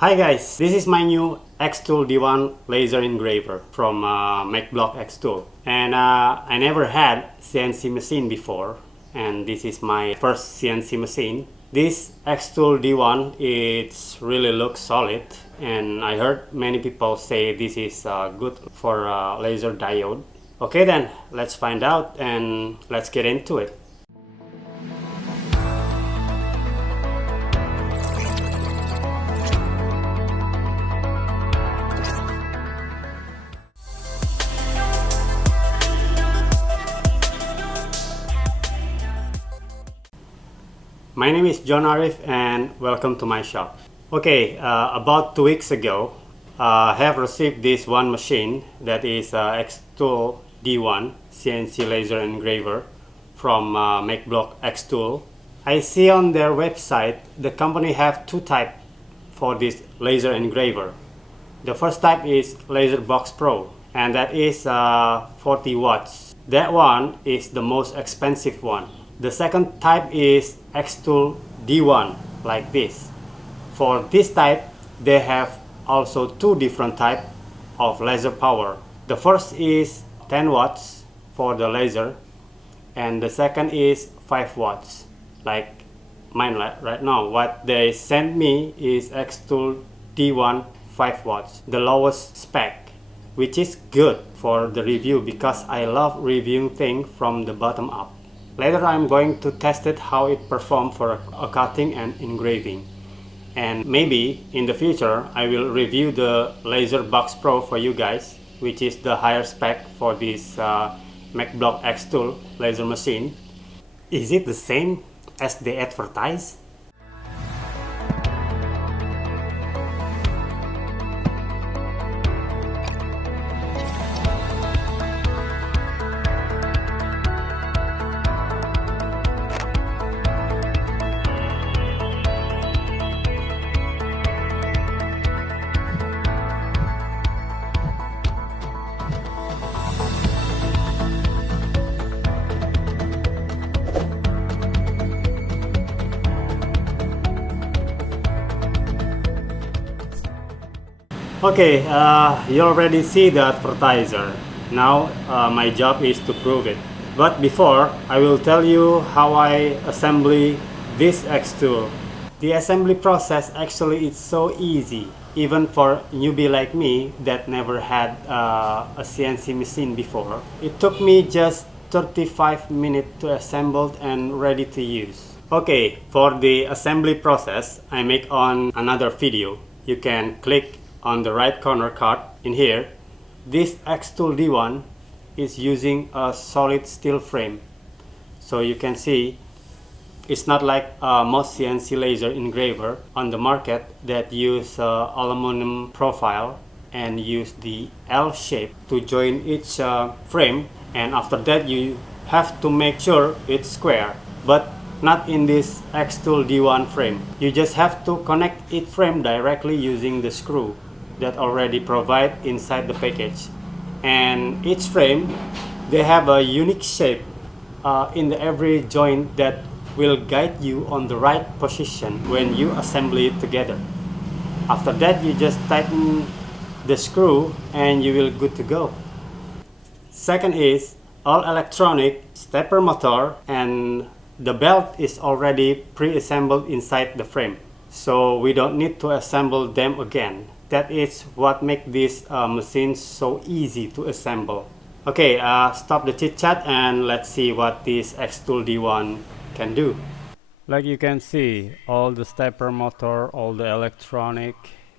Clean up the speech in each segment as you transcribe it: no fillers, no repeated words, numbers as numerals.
Hi guys, this is my new XTOOL D1 laser engraver from MAKEBLOCK XTOOL, and I never had CNC machine before, and this is my first CNC machine. This XTOOL D1, it really looks solid, and I heard many people say this is good for laser diode. Okay then, let's find out and let's get into it. My name is Jhon Arief and welcome to my shop. Okay, about 2 weeks ago, I have received this one machine that is XTOOL D1 CNC laser engraver from MAKEBLOCK XTOOL. I see on their website the company have two types for this laser engraver. The first type is Laser Box Pro, and that is 40 watts. That one is the most expensive one. The second type is XTOOL D1, like this. For this type, they have also two different types of laser power. The first is 10 watts for the laser, and the second is 5 watts, like mine right now. What they sent me is XTOOL D1 5 watts, the lowest spec, which is good for the review because I love reviewing things from the bottom up. Later I'm going to test it how it performs for a cutting and engraving. And maybe in the future I will review the Laser Box Pro for you guys, which is the higher spec for this MAKEBLOCK XTOOL laser machine. Is it the same as they advertise? Okay, you already see the advertiser. Now my job is to prove it. But before, I will tell you how I assemble this XTOOL. The assembly process actually is so easy, even for newbie like me that never had a CNC machine before. It took me just 35 minutes to assemble and ready to use. Okay, for the assembly process, I make on another video. You can click on the right corner card in here. This XTOOL D1 is using a solid steel frame, so you can see it's not like most CNC laser engraver on the market that use aluminum profile and use the L shape to join each frame, and after that you have to make sure it's square. But not in this XTOOL D1 frame. You just have to connect each frame directly using the screw that already provide inside the package. And each frame, they have a unique shape in every joint that will guide you on the right position when you assemble it together. After that, you just tighten the screw and you will good to go. Second is all electronic stepper motor, and the belt is already pre-assembled inside the frame, so we don't need to assemble them again. That is what makes this machine so easy to assemble. Okay, stop the chit chat and let's see what this XTOOL D1 can do. Like you can see, all the stepper motor, all the electronic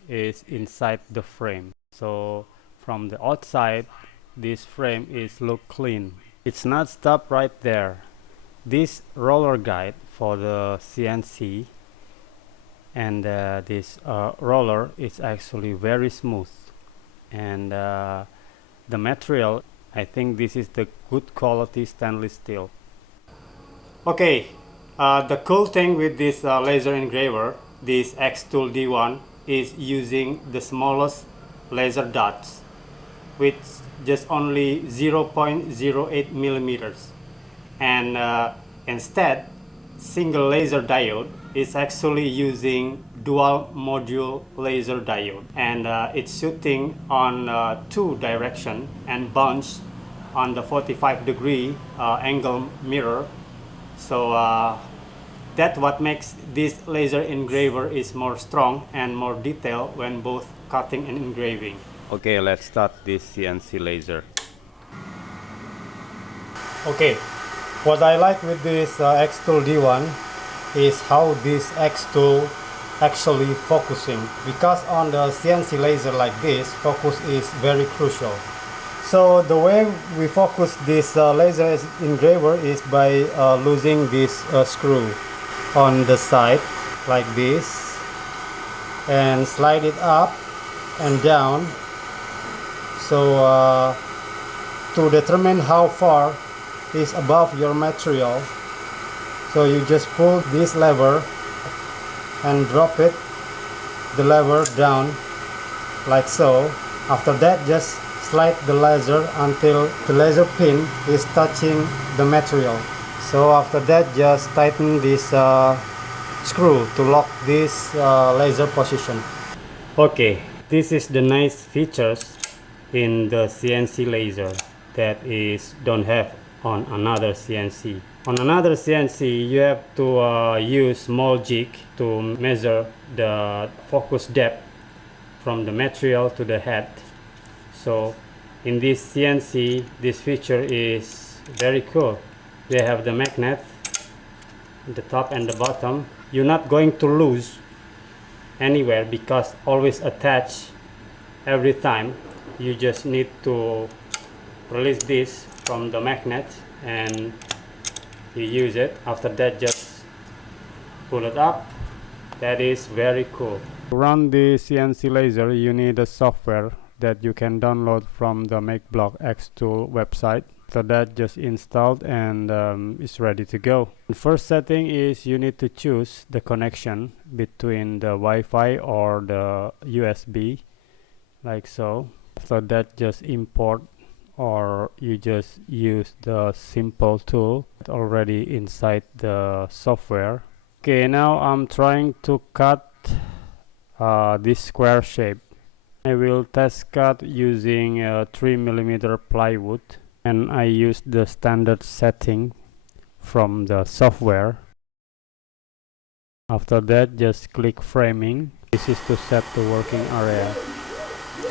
is inside the frame. So from the outside, this frame is look clean. It's not stopped right there. This roller guide for the CNC, and this roller is actually very smooth, and the material, I think this is the good quality stainless steel. Okay, the cool thing with this laser engraver, this XTOOL D1, is using the smallest laser dots, with just only 0.08 millimeters, and instead single laser diode is actually using dual module laser diode, and it's shooting on two direction and bounce on the 45-degree angle mirror. So that's what makes this laser engraver is more strong and more detailed when both cutting and engraving. Okay, let's start this CNC laser. Okay, what I like with this XTOOL D1 is how this XTOOL actually focusing, because on the CNC laser like this, focus is very crucial. So the way we focus this laser engraver is by losing this screw on the side like this and slide it up and down. So to determine how far is above your material, so you just pull this lever and drop it, the lever down like so. After that, just slide the laser until the laser pin is touching the material. So after that, just tighten this screw to lock this laser position. Okay, this is the nice features in the CNC laser that is don't have on another CNC. On another CNC, you have to use small jig to measure the focus depth from the material to the head. So in this CNC, this feature is very cool. They have the magnet, the top and the bottom. You're not going to lose anywhere because always attach every time. You just need to release this from the magnet and you use it. After that, just pull it up. That is very cool. To run the CNC laser, you need a software that you can download from the MAKEBLOCK XTOOL website. So that just installed and it's ready to go. The first setting is you need to choose the connection between the Wi-Fi or the USB, like so. So that just import, or you just use the simple tool already inside the software. Okay, now I'm trying to cut this square shape. I will test cut using 3mm plywood, and I use the standard setting from the software. After that, just click framing. This is to set the working area.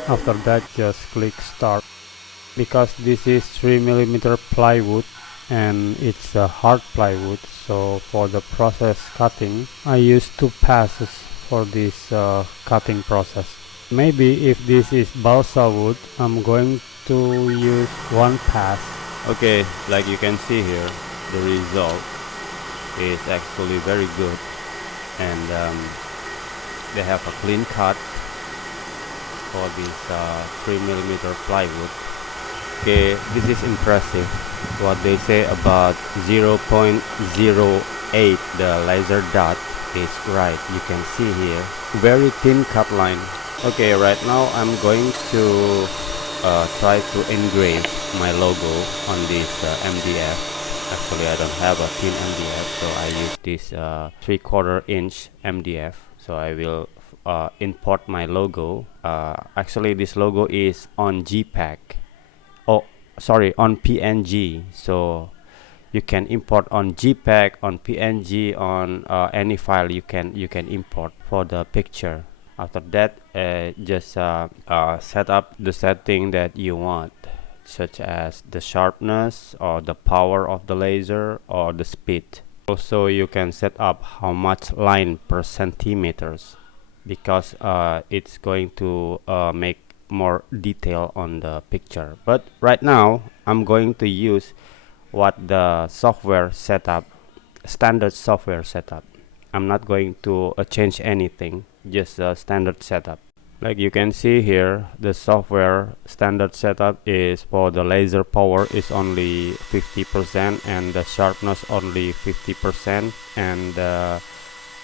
After that, just click start. Because this is 3mm plywood and it's a hard plywood, so for the process cutting, I use 2 passes for this cutting process. Maybe if this is balsa wood, I'm going to use 1 pass. Okay, like you can see here, the result is actually very good, and they have a clean cut for this 3mm plywood. Okay, this is impressive. What they say about 0.08 the laser dot is right. You can see here, very thin cut line. Okay, right now I'm going to try to engrave my logo on this MDF. Actually, I don't have a thin MDF, so I use this 3/4 inch MDF. So I will import my logo. Actually, this logo is on JPEG. Oh, sorry, on PNG. So you can import on JPEG, on PNG, on any file you can import for the picture. After that, just set up the setting that you want, such as the sharpness or the power of the laser or the speed. Also, you can set up how much line per centimeters, because it's going to make more detail on the picture. But right now I'm going to use what the software setup, standard software setup. I'm not going to change anything, just a standard setup. Like you can see here, the software standard setup is for the laser power is only 50% and the sharpness only 50% and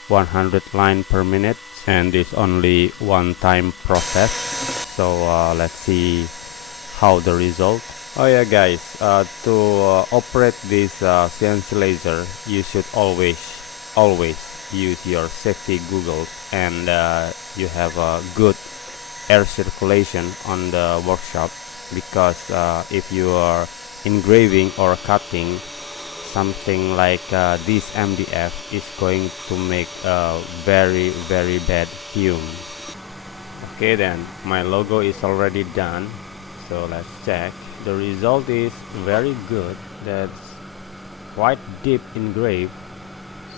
100 line per minute, and it's only one time process. So let's see how the result. Oh yeah guys, to operate this CNC laser, you should always use your safety goggles and you have a good air circulation on the workshop, because if you are engraving or cutting something like this MDF, is going to make a very bad fume. Okay, then my logo is already done, so let's check. The result is very good. That's quite deep engraved,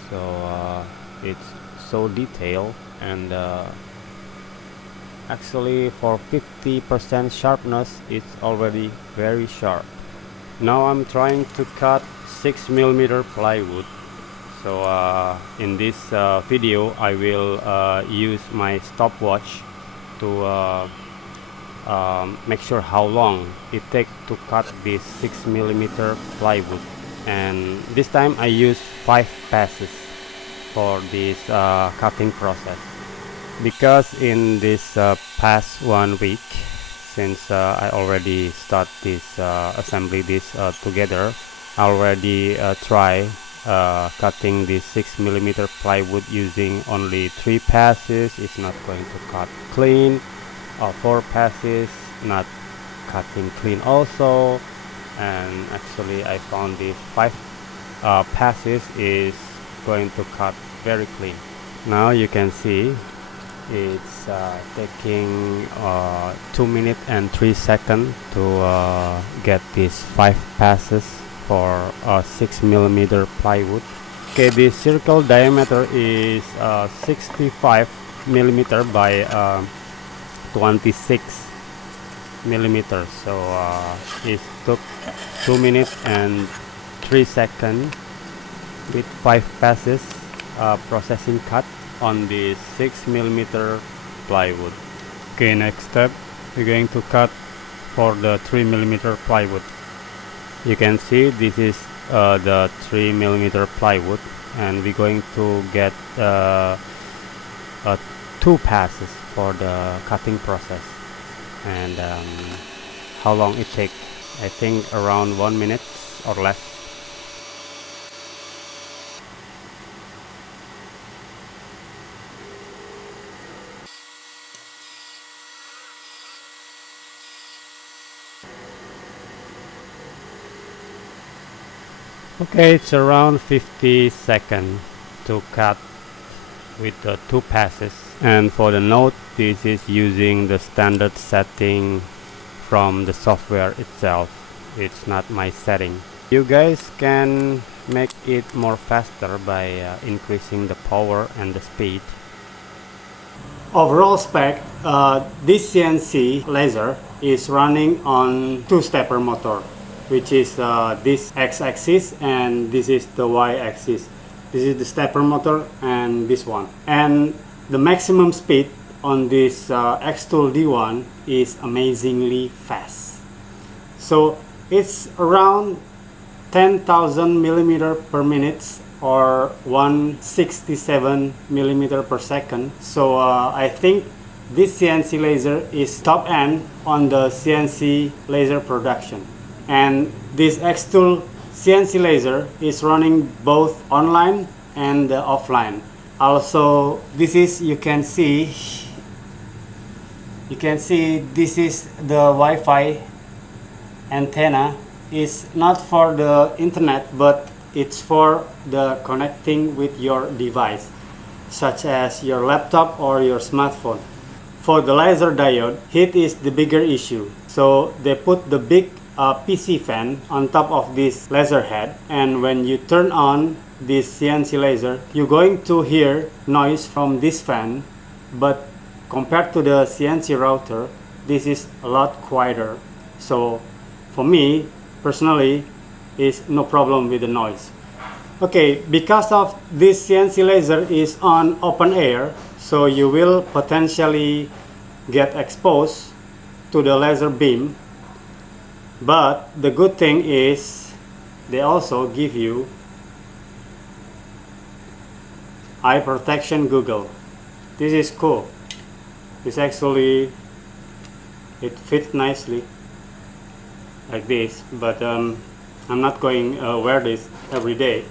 so it's so detailed, and actually for 50% sharpness it's already very sharp. Now I'm trying to cut 6mm plywood. So in this video I will use my stopwatch to make sure how long it takes to cut this 6mm plywood, and this time I use 5 passes for this cutting process, because in this past 1 week, since I already start this assembly this together, I already try cutting this 6mm plywood using only 3 passes. It's not going to cut clean. 4 passes, not cutting clean also, and actually I found this 5 passes is going to cut very clean. Now you can see it's taking 2 minutes and 3 seconds to get these 5 passes for 6mm plywood. Okay, the circle diameter is 65mm by 26mm, so it took 2 minutes and 3 seconds with 5 passes processing cut on the 6mm plywood. Okay, next step, we're going to cut for the 3mm plywood. You can see this is the 3mm plywood, and we're going to get 2 passes for the cutting process. And how long it takes? I think around 1 minute or less. Okay, it's around 50 seconds to cut with the 2 passes. And for the note, this is using the standard setting from the software itself. It's not my setting. You guys can make it more faster by increasing the power and the speed. Overall spec, this CNC laser is running on 2-stepper motor, which is this X-axis and this is the Y-axis. This is the stepper motor and this one. And the maximum speed on this XTOOL D1 is amazingly fast. So it's around 10,000 millimeter per minute or 167 millimeter per second. So I think this CNC laser is top end on the CNC laser production. And this XTOOL CNC laser is running both online and offline. Also, this is, you can see this is the Wi-Fi antenna. It's not for the internet, but it's for the connecting with your device, such as your laptop or your smartphone. For the laser diode, heat is the bigger issue. So they put the big PC fan on top of this laser head, and when you turn on this CNC laser, you're going to hear noise from this fan, but compared to the CNC router, this is a lot quieter. So for me personally, is no problem with the noise. Okay, because of this CNC laser is on open air, so you will potentially get exposed to the laser beam. But the good thing is they also give you eye protection goggle. This is cool. It's actually, it fits nicely like this, but I'm not going wear this every day.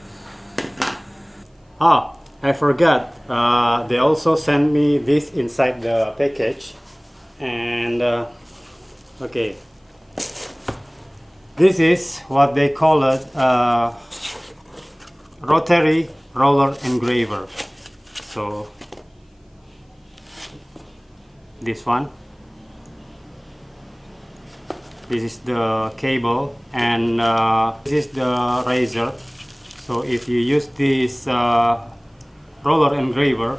I forgot, they also sent me this inside the package, and okay, this is what they call it, rotary roller engraver. So this one, this is the cable, and this is the razor. So if you use this roller engraver,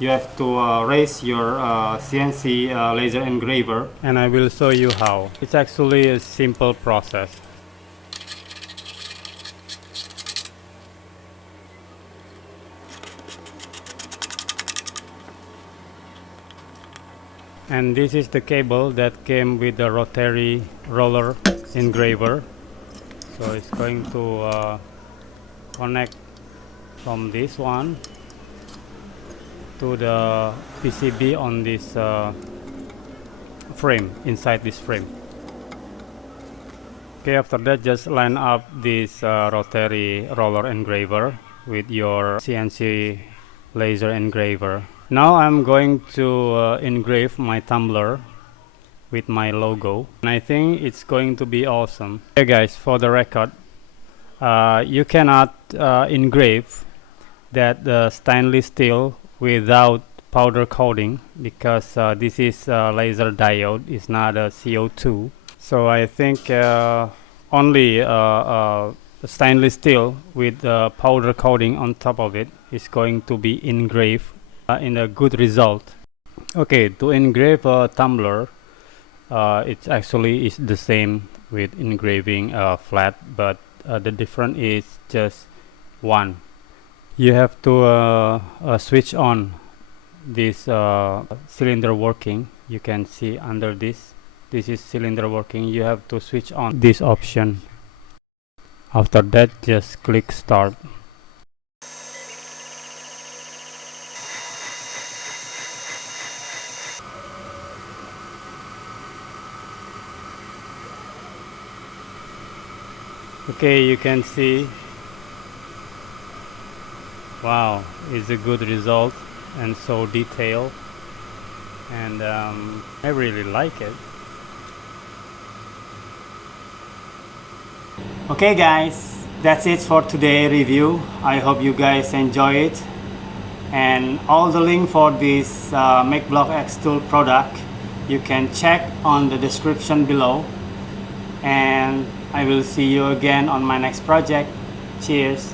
you have to raise your CNC laser engraver, and I will show you how. It's actually a simple process. And this is the cable that came with the rotary roller engraver. So it's going to connect from this one to the PCB on this frame, inside this frame. Okay, after that, just line up this rotary roller engraver with your CNC laser engraver. Now I'm going to engrave my tumbler with my logo, and I think it's going to be awesome. Okay guys, for the record, you cannot engrave that stainless steel without powder coating, because this is laser diode, it's not a CO2. So I think only stainless steel with powder coating on top of it is going to be engraved in a good result. Okay, to engrave a tumbler, it actually is the same with engraving flat, but the difference is just one. You have to switch on this cylinder working. You can see under this is cylinder working. You have to switch on this option. After that, just click start. Okay, you can see, wow, it's a good result and so detailed, and I really like it. Okay guys, that's it for today review. I hope you guys enjoy it, and all the link for this MAKEBLOCK XTOOL product you can check on the description below, and I will see you again on my next project. Cheers.